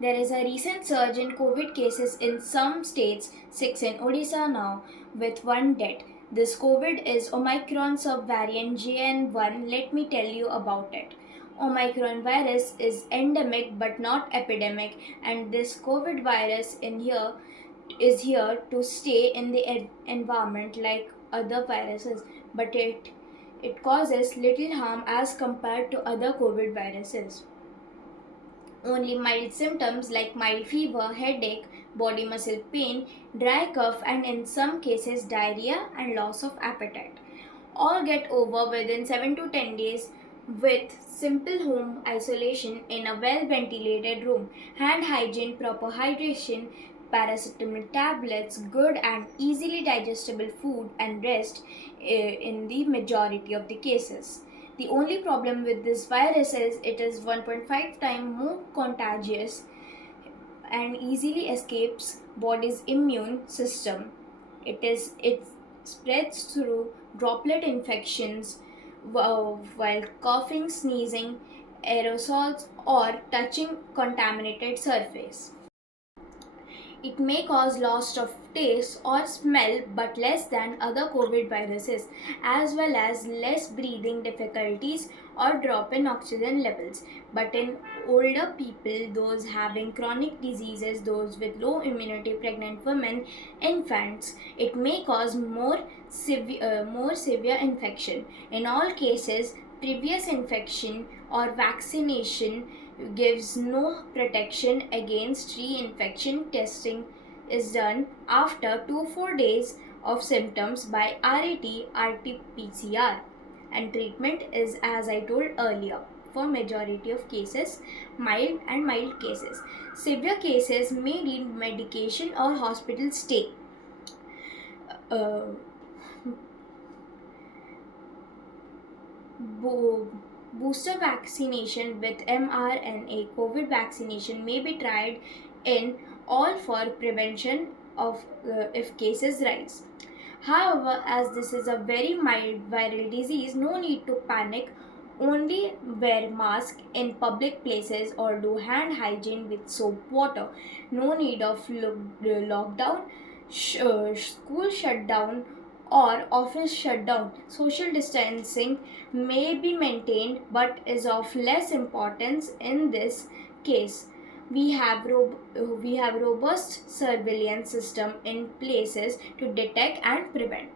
There is a recent surge in COVID cases in some states, 6 in Odisha now, with one death. This COVID is Omicron subvariant JN1. Let me tell you about it. Omicron virus is endemic but not epidemic, and this COVID virus in here is here to stay in the environment like other viruses, but it causes little harm as compared to other COVID viruses. Only mild symptoms like mild fever, headache, body muscle pain, dry cough, and in some cases diarrhea and loss of appetite all get over within 7 to 10 days with simple home isolation in a well ventilated room, hand hygiene, proper hydration, paracetamol tablets, good and easily digestible food, and rest in the majority of the cases. The only problem with this virus is it is 1.5 times more contagious and easily escapes body's immune system. It spreads through droplet infections while coughing, sneezing, aerosols, or touching contaminated surface. It may cause loss of taste or smell but less than other COVID viruses, as well as less breathing difficulties or drop in oxygen levels. But in older people, those having chronic diseases, those with low immunity, pregnant women, infants, it may cause more severe infection. In all cases, previous infection or vaccination gives no protection against reinfection. Testing is done after 2 4 days of symptoms by RAT RT-PCR, and treatment is as I told earlier for majority of cases, mild cases. Severe cases may need medication or hospital stay. Uh, Booster vaccination with mRNA COVID vaccination may be tried in all for prevention of if cases rise. However, as this is a very mild viral disease, no need to panic. Only wear mask in public places or do hand hygiene with soap water. No need of lockdown, school shutdown or office shutdown. Social distancing may be maintained but is of less importance in this case. We have robust surveillance system in places to detect and prevent.